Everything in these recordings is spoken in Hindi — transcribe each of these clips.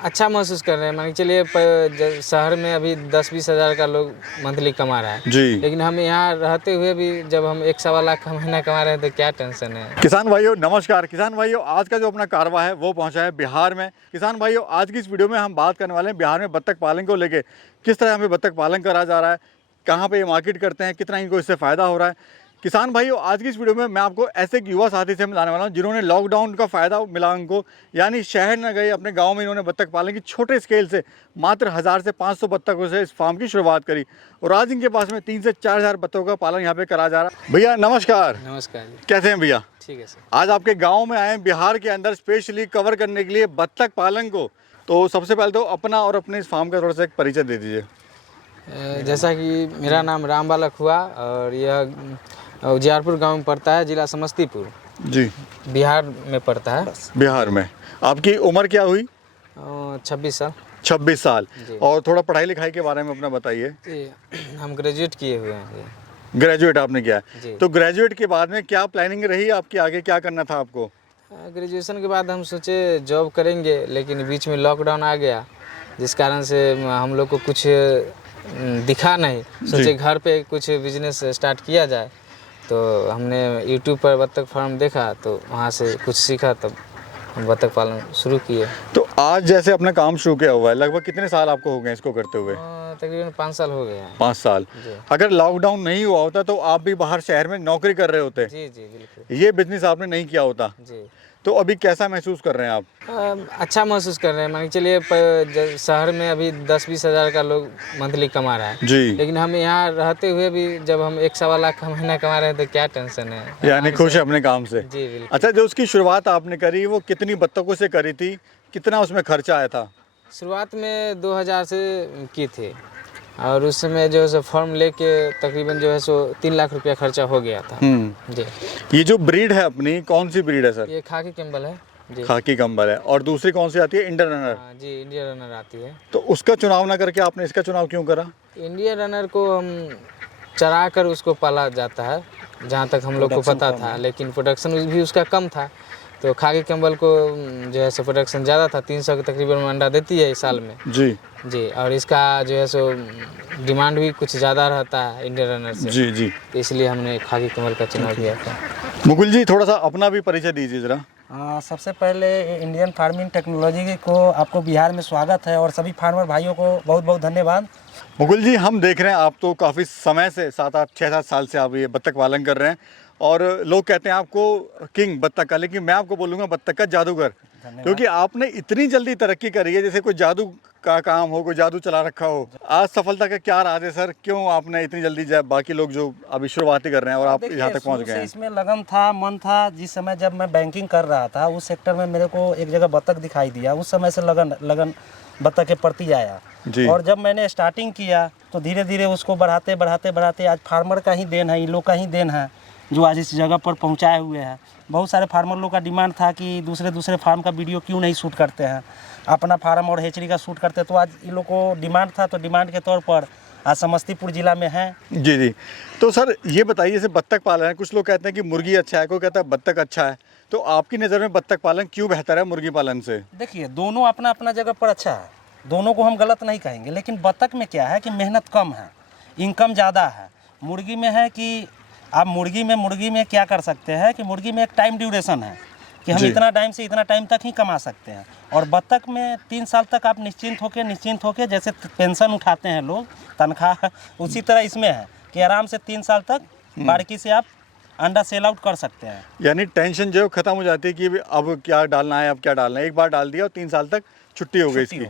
अच्छा महसूस कर रहे हैं। मान के चलिए शहर में अभी 10-20 हज़ार का लोग मंथली कमा रहा है जी। लेकिन हम यहाँ रहते हुए भी जब हम 1-1.25 लाख का महीना कमा रहे हैं तो क्या टेंशन है। किसान भाइयों नमस्कार। किसान भाइयों आज का जो अपना कारवा है वो पहुंचा है बिहार में। किसान भाइयों आज की इस वीडियो में हम बात करने वाले हैं बिहार में बत्तख पालन को लेके, किस तरह हमें बत्तख पालन करा जा रहा है, कहाँ पे ये मार्केट करते हैं, कितना इनको इससे फ़ायदा हो रहा है। किसान भाइयों आज की इस वीडियो में मैं आपको ऐसे एक युवा साथी से मिलाने वाला हूँ जिन्होंने लॉकडाउन का फ़ायदा मिला उनको, यानी शहर न गए, अपने गांव में इन्होंने बत्तख पालन की छोटे स्केल से मात्र 1000 से 500 बत्तखों से इस फार्म की शुरुआत करी और आज इनके पास में 3 से 4000 बत्तखों का पालन यहाँ पे करा जा रहा है। भैया नमस्कार। नमस्कार जी। कैसे हैं भैया? ठीक है सर। आज आपके गांव में आए बिहार के अंदर स्पेशली कवर करने के लिए बत्तख पालन को, तो सबसे पहले तो अपना और अपने इस फार्म का थोड़ा सा एक परिचय दे दीजिए। जैसा कि मेरा नाम राम बालक हुआ और यह उजियारपुर गांव में पड़ता है, जिला समस्तीपुर जी, बिहार में पड़ता है। बिहार में। आपकी उम्र क्या हुई? 26 साल। 26 साल। जी। और थोड़ा पढ़ाई लिखाई के बारे में अपना बताइए। हम ग्रेजुएट किए हुए हैं। ग्रेजुएट आपने किया है, जी। तो ग्रेजुएट के बाद में क्या प्लानिंग रही आपकी, आगे क्या करना था आपको? ग्रेजुएशन के बाद हम सोचे जॉब करेंगे लेकिन बीच में लॉकडाउन आ गया जिस कारण से हम लोग को कुछ दिखा नहीं। सोचे घर पे कुछ बिजनेस स्टार्ट किया जाए, तो हमने यूट्यूब पर बत्तख फार्म देखा तो वहाँ से कुछ सीखा, तब हम बत्तख पालन शुरू किए। तो आज जैसे अपना काम शुरू किया हुआ है, लगभग कितने साल आपको हो गए इसको करते हुए? तकरीबन 5 साल हो गए हैं। 5 साल। जी। अगर लॉकडाउन नहीं हुआ होता तो आप भी बाहर शहर में नौकरी कर रहे होते। जी जी बिल्कुल। ये बिजनेस आपने नहीं किया होता। जी। तो अभी कैसा महसूस कर रहे हैं आप? अच्छा महसूस कर रहे हैं। मान के चलिए शहर में अभी 10-20 हज़ार का लोग मंथली कमा रहा है जी। लेकिन हम यहाँ रहते हुए भी जब हम 1-1.25 लाख का महीना कमा रहे हैं तो क्या टेंशन है। यानी खुश है अपने काम से। जी बिल्कुल। अच्छा, जो उसकी शुरुआत आपने करी वो कितनी बत्तखों से करी थी, कितना उसमें खर्चा आया था? शुरुआत में 2000 से की थी और उस समय जो है सो फॉर्म लेके तकरीबन जो है सो 3 लाख रुपया खर्चा हो गया था। जी। ये जो ब्रीड है अपनी, कौन सी ब्रीड है सर? ये खाकी कैम्बल है जी। खाकी कंबल है। और दूसरी कौन सी आती है? Indian runner. हाँ जी, इंडियन रनर आती है। तो उसका चुनाव ना करके आपने इसका चुनाव क्यों करा? इंडियन रनर को हम चरा कर उसको पाला जाता है जहाँ तक हम लोग को पता था, लेकिन प्रोडक्शन भी उसका कम था। तो खाकी कैम्बल को जो है सो प्रोडक्शन ज़्यादा था, 300 के तकरीबन अंडा देती है इस साल में। जी जी। और इसका जो है सो डिमांड भी कुछ ज़्यादा रहता है इंडियन रनर से। जी जी। तो इसलिए हमने खाकी कैम्बल का चुनाव किया था। मुकुल जी थोड़ा सा अपना भी परिचय दीजिए जरा। सबसे पहले इंडियन फार्मिंग टेक्नोलॉजी को आपको बिहार में स्वागत है और सभी फार्मर भाइयों को बहुत बहुत धन्यवाद। मुकुल जी हम देख रहे हैं आप तो काफ़ी समय से 6-7 साल से आप ये बत्तख पालन कर रहे हैं और लोग कहते हैं आपको किंग बत्तख का, लेकिन मैं आपको बोलूँगा बत्तख का जादूगर, क्योंकि आपने इतनी जल्दी तरक्की करी है जैसे कोई जादू का काम हो, कोई जादू चला रखा हो। आज सफलता का क्या राज है सर? क्यों आपने इतनी जल्दी बाकी लोग जो अभी शुरुआती कर रहे हैं और आप यहाँ तक पहुँच गए हैं? इसमें लगन था, मन था। जिस समय जब मैं बैंकिंग कर रहा था उस सेक्टर में मेरे को एक जगह बत्तख दिखाई दिया, उस समय से लगन बत्तख के प्रति आया। और जब मैंने स्टार्टिंग किया तो धीरे धीरे उसको बढ़ाते बढ़ाते बढ़ाते आज फार्मर का ही देन है, इन लोग का ही देन है जो आज इस जगह पर पहुंचाए हुए हैं। बहुत सारे फार्मर लोग का डिमांड था कि दूसरे फार्म का वीडियो क्यों नहीं शूट करते हैं, अपना फार्म और हेचरी का शूट करते, तो आज इन लोग को डिमांड था, तो डिमांड के तौर पर आज समस्तीपुर जिला में है। जी जी। तो सर ये बताइए, जैसे बत्तख पालन है, कुछ लोग कहते हैं कि मुर्गी अच्छा है, कोई कहता है बत्तख अच्छा है, तो आपकी नज़र में बत्तख पालन क्यों बेहतर है मुर्गी पालन से? देखिए दोनों अपना अपना जगह पर अच्छा है, दोनों को हम गलत नहीं कहेंगे, लेकिन बत्तख में क्या है कि मेहनत कम है, इनकम ज़्यादा है। मुर्गी में है कि आप मुर्गी में क्या कर सकते हैं कि मुर्गी में एक टाइम ड्यूरेशन है कि हम इतना टाइम से इतना टाइम तक ही कमा सकते हैं, और बत्तख में 3 साल तक आप निश्चिंत होके जैसे पेंशन उठाते हैं लोग तनख्वाह, उसी तरह इसमें है कि आराम से 3 साल तक बारीकी से आप अंडा सेल आउट कर सकते हैं। यानी टेंशन जो खत्म हो जाती है कि अब क्या डालना है, अब क्या डालना है, एक बार डाल दिया और 3 साल तक छुट्टी हो गई इसकी।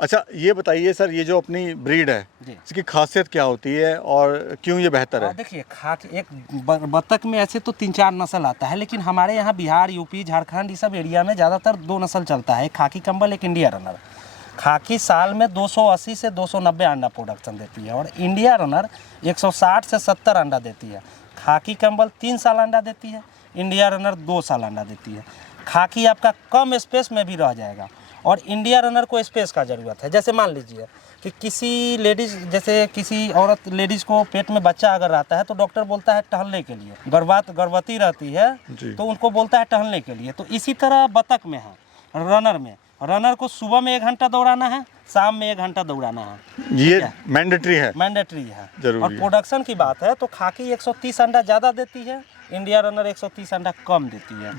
अच्छा ये बताइए सर, ये जो अपनी ब्रीड है इसकी खासियत क्या होती है और क्यों ये बेहतर है? देखिए एक बत्तख में ऐसे तो 3-4 नस्ल आता है, लेकिन हमारे यहाँ बिहार, यूपी, झारखंड, ये सब एरिया में ज़्यादातर 2 नस्ल चलता है, एक खाकी कंबल, एक इंडिया रनर। खाकी साल में 280 से 290 अंडा प्रोडक्शन देती है और इंडिया रनर 160 से 70 अंडा देती है। खाकी कंबल 3 साल अंडा देती है, इंडिया रनर 2 साल अंडा देती है। खाकी आपका कम स्पेस में भी रह जाएगा और इंडिया रनर को स्पेस का ज़रूरत है। जैसे मान लीजिए कि किसी लेडीज़, जैसे किसी औरत लेडीज़ को पेट में बच्चा अगर रहता है तो डॉक्टर बोलता है टहलने के लिए, गर्भवती रहती है तो उनको बोलता है टहलने के लिए। तो इसी तरह बत्तख में है, रनर में रनर को सुबह में 1 घंटा दौड़ाना है, शाम में 1 घंटा दौड़ाना है। ये मैंडेटरी है, मैंडेटरी है। जरूरी और है। प्रोडक्शन की बात है तो खाकी 130 अंडा ज़्यादा देती है, इंडिया रनर 130 अंडा कम देती है।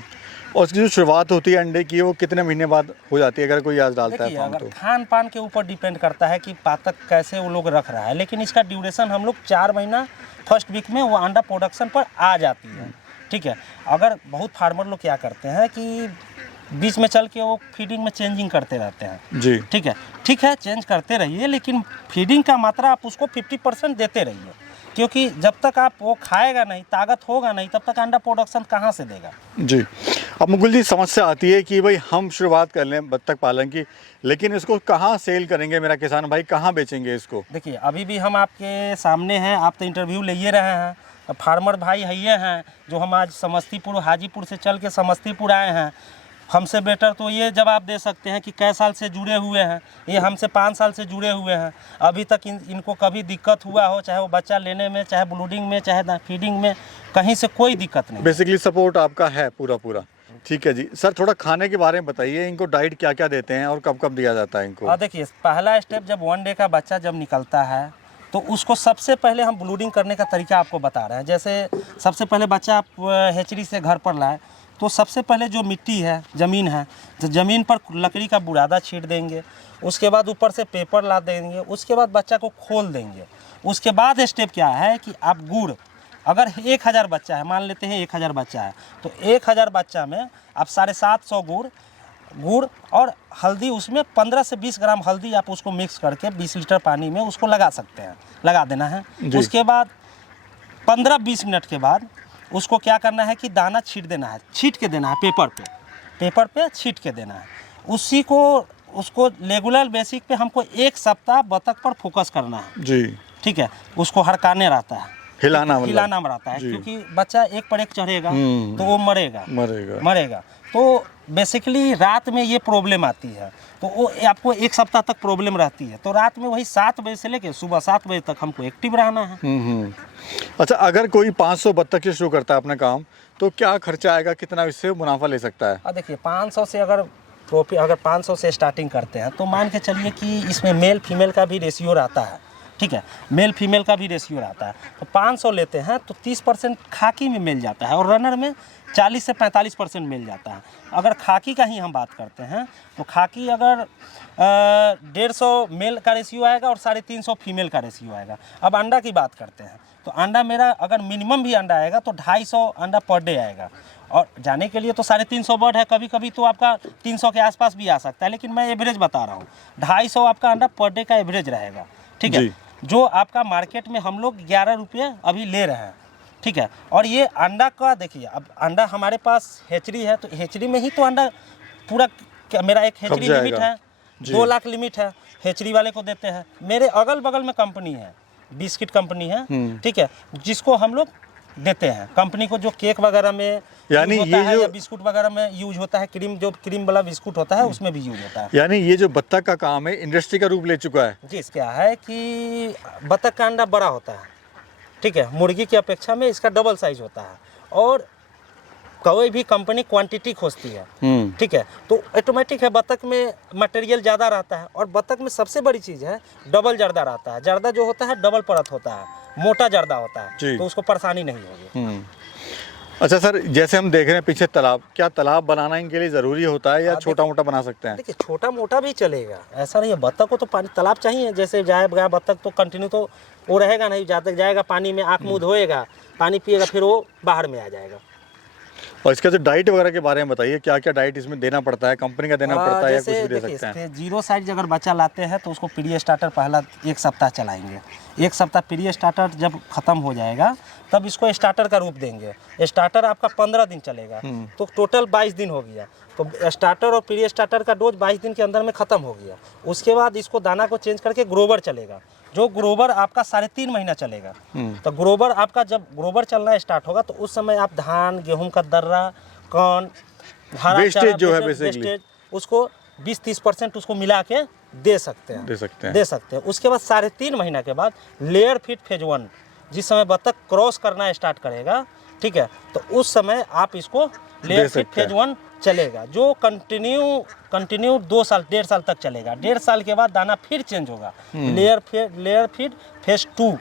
और उसकी जो शुरुआत होती है अंडे की, वो कितने महीने बाद हो जाती है अगर कोई आज डालता है देखिए, फार्म अगर तो? खान पान के ऊपर डिपेंड करता है कि पातक कैसे वो लोग रख रहा है, लेकिन इसका ड्यूरेशन हम लोग 4 महीना फर्स्ट वीक में वो अंडा प्रोडक्शन पर आ जाती है। ठीक है, अगर बहुत फार्मर लोग क्या करते हैं कि बीच में चल के वो फीडिंग में चेंजिंग करते रहते हैं। जी, ठीक है, चेंज करते रहिए, लेकिन फीडिंग का मात्रा आप उसको 50% देते रहिए, क्योंकि जब तक आप वो खाएगा नहीं, ताकत होगा नहीं, तब तक अंडा प्रोडक्शन कहाँ से देगा। जी। अब मुकुल जी, समस्या आती है कि भाई हम शुरुआत कर लें बत्तख पालन की, लेकिन इसको कहाँ सेल करेंगे मेरा किसान भाई, कहाँ बेचेंगे इसको? देखिए, अभी भी हम आपके सामने हैं, आप तो इंटरव्यू ले ही रहे हैं, तो फार्मर भाई है ये हैं जो हम आज समस्तीपुर, हाजीपुर से चल के समस्तीपुर आए हैं। हमसे बेटर तो ये जवाब दे सकते हैं कि कै साल से जुड़े हुए हैं, ये हमसे 5 साल से जुड़े हुए हैं। अभी तक इनको कभी दिक्कत हुआ हो, चाहे वो बच्चा लेने में, चाहे ब्लूडिंग में, चाहे फीडिंग में, कहीं से कोई दिक्कत नहीं। बेसिकली सपोर्ट आपका है पूरा। ठीक है जी। सर, थोड़ा खाने के बारे में बताइए, इनको डाइट क्या क्या देते हैं और कब कब दिया जाता है इनको? देखिए, पहला स्टेप जब 1 डे का बच्चा जब निकलता है तो उसको सबसे पहले हम ब्लूडिंग करने का तरीका आपको बता रहे हैं। जैसे सबसे पहले बच्चा आप हेचरी से घर पर लाए तो सबसे पहले जो मिट्टी है, ज़मीन है, तो ज़मीन पर लकड़ी का बुरादा छीट देंगे, उसके बाद ऊपर से पेपर ला देंगे, उसके बाद बच्चा को खोल देंगे। उसके बाद स्टेप क्या है कि आप गुड़, अगर 1000 बच्चा है, मान लेते हैं 1000 बच्चा है, तो 1000 बच्चा में आप 750 गुड़ और हल्दी, उसमें 15 से 20 ग्राम हल्दी आप उसको मिक्स करके 20 लीटर पानी में उसको लगा सकते हैं, लगा देना है। उसके बाद 15-20 मिनट के बाद उसको क्या करना है कि दाना छीट देना है, छीट के देना है पेपर पे छीट के देना है। उसी को उसको रेगुलर बेसिक पे हमको 1 सप्ताह बतख पर फोकस करना है जी। ठीक है, उसको हड़काने रहता है, हिलाना में रहता है, क्योंकि बच्चा एक पर एक चढ़ेगा तो वो मरेगा। तो बेसिकली रात में ये प्रॉब्लम आती है, तो वो आपको 1 सप्ताह तक प्रॉब्लम रहती है। तो रात में वही 7 बजे से लेकर सुबह 7 बजे तक हमको एक्टिव रहना है। अच्छा, अगर कोई 500 बत्तख से शुरू करता है अपना काम, तो क्या खर्चा आएगा, कितना इससे मुनाफा ले सकता है? देखिए, 500 से अगर 500 से स्टार्टिंग करते हैं तो मान के चलिए कि इसमें मेल फीमेल का भी रेशियो रहता है। ठीक है, मेल फीमेल का भी रेशियो रहता है। तो 500 लेते हैं तो 30% खाकी में मिल जाता है और रनर में 40 से 45% मिल जाता है। अगर खाकी का ही हम बात करते हैं तो खाकी अगर 150 मेल का रेशियो आएगा और 350 फीमेल का रेशियो आएगा। अब अंडा की बात करते हैं तो अंडा मेरा अगर मिनिमम भी अंडा आएगा तो 250 अंडा पर डे आएगा, और जाने के लिए तो 350 बर्ड है, कभी कभी तो आपका 300 के आसपास भी आ सकता है, लेकिन मैं एवरेज बता रहा हूँ। 250 आपका अंडा पर डे का एवरेज रहेगा। ठीक है, जो आपका मार्केट में हम लोग 11 रुपये अभी ले रहे हैं। ठीक है, और ये अंडा का देखिए, अब अंडा हमारे पास हेचरी है तो हेचरी में ही तो अंडा पूरा, मेरा एक हेचरी लिमिट है, 2 लाख लिमिट है, हेचरी वाले को देते हैं। मेरे अगल बगल में कंपनी है, बिस्किट कंपनी है, ठीक है, जिसको हम लोग देते हैं। कंपनी को जो केक वगैरह में यानी होता ये है जो या बिस्कुट वगैरह में यूज होता है, क्रीम वाला बिस्कुट होता है उसमें भी यूज होता है। यानी ये जो बत्तख का काम है इंडस्ट्री का रूप ले चुका है। जी, क्या है कि बत्तख का अंडा बड़ा होता है, ठीक है, मुर्गी की अपेक्षा में इसका डबल साइज होता है, और कोई भी कंपनी क्वांटिटी खोजती है। ठीक है, तो ऑटोमेटिक है, बत्तख में मटेरियल ज़्यादा रहता है, और बत्तख में सबसे बड़ी चीज़ है डबल जर्दा रहता है। जर्दा जो होता है डबल परत होता है, मोटा जर्दा होता है, तो उसको परेशानी नहीं होगी। अच्छा सर, जैसे हम देख रहे हैं पीछे तालाब, क्या तालाब बनाना इनके लिए ज़रूरी होता है या छोटा मोटा बना सकते हैं? देखिए, छोटा मोटा भी चलेगा, ऐसा नहीं है। बत्तख को तो पानी तालाब चाहिए, जैसे जाएगा बत्तख तो कंटिन्यू तो वो रहेगा नहीं, जहाँ तक जाएगा पानी में आँख मुँह धोएगा, पानी पिएगा, फिर वो बाहर में आ जाएगा। और इसका जो डाइट वगैरह के बारे में बताइए, क्या क्या डाइट इसमें देना पड़ता है, कंपनी का देना पड़ता है या कुछ भी दे सकते हैं? 0 साइज अगर बच्चा लाते हैं तो उसको प्री स्टार्टर पहला 1 सप्ताह चलाएंगे। 1 सप्ताह प्री स्टार्टर जब ख़त्म हो जाएगा तब इसको स्टार्टर का रूप देंगे। स्टार्टर आपका 15 दिन चलेगा, तो टोटल 22 दिन हो गया। तो स्टार्टर और प्री स्टार्टर का डोज 22 दिन के अंदर में ख़त्म हो गया। उसके बाद इसको दाना को चेंज करके ग्रोवर चलेगा, जो ग्रोवर आपका 3.5 महीना चलेगा। तो ग्रोवर आपका जब ग्रोवर चलना स्टार्ट होगा तो उस समय आप धान, गेहूं का दर्रा, कॉर्न, वेस्टेज जो है बेसिकली, उसको 20-30% उसको मिला के दे सकते हैं। उसके बाद 3.5 महीना के बाद लेयर फिट फेज 1, जिस समय बत्तख क्रॉस करना स्टार्ट करेगा, ठीक है, तो उस समय आप इसको लेयर फिट फेज 1 चलेगा, जो कंटिन्यू 2 साल 1.5 साल तक चलेगा। 1.5 साल के बाद दाना फिर चेंज होगा, लेयर फीड फेज 2,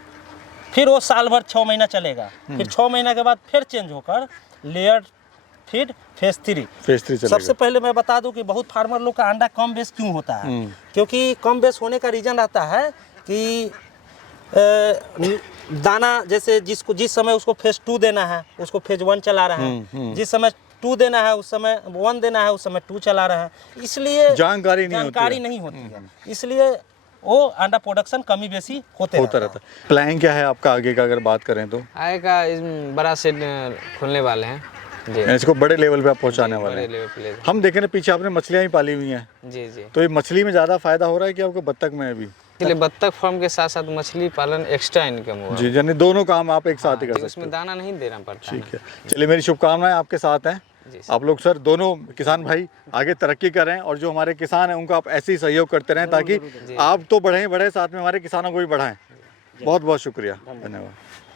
फिर वो साल भर 6 महीना चलेगा, फिर 6 महीना के बाद फिर चेंज होकर लेयर फीड फेज 3 चलेगा। सबसे पहले मैं बता दूं कि बहुत फार्मर लोग का अंडा कम बेस क्यों होता है, क्योंकि कम बेस होने का रीजन रहता है कि दाना जैसे जिस समय उसको फेज 2 देना है उसको फेज 1 चला रहे हैं, जिस समय 2 देना है उस समय 1 देना है उस समय 2 चला रहे हैं, इसलिए जानकारी नहीं होती है, इसलिए वो अंडा प्रोडक्शन कमी बेसी होता रहता है। प्लान क्या है आपका आगे का अगर बात करें तो? आगे का बड़ा सेट खोलने वाले हैं जी, इसको बड़े लेवल पे आप पहुंचाने वाले बड़े हैं। लेवल पे ले हम देख रहे हैं पीछे आपने मछलियां ही पाली हुई हैं, जी जी। तो ये मछली में ज़्यादा फायदा हो रहा है कि आपको बत्तख में अभी? इसलिए बत्तख फार्म के साथ साथ मछली पालन एक्स्ट्रा इनकम हुआ जी, यानी दोनों काम आप एक साथ ही कर जी, सकते उसमें हैं। दाना नहीं देना पड़ता है। ठीक है, चलिए मेरी शुभकामनाएं आपके साथ हैं। जी आप लोग सर दोनों किसान भाई आगे तरक्की करें और जो हमारे किसान हैं उनको आप ऐसे ही सहयोग करते रहें ताकि आप तो बढ़ें साथ में हमारे किसानों को भी बढ़ाएं। बहुत बहुत शुक्रिया, धन्यवाद।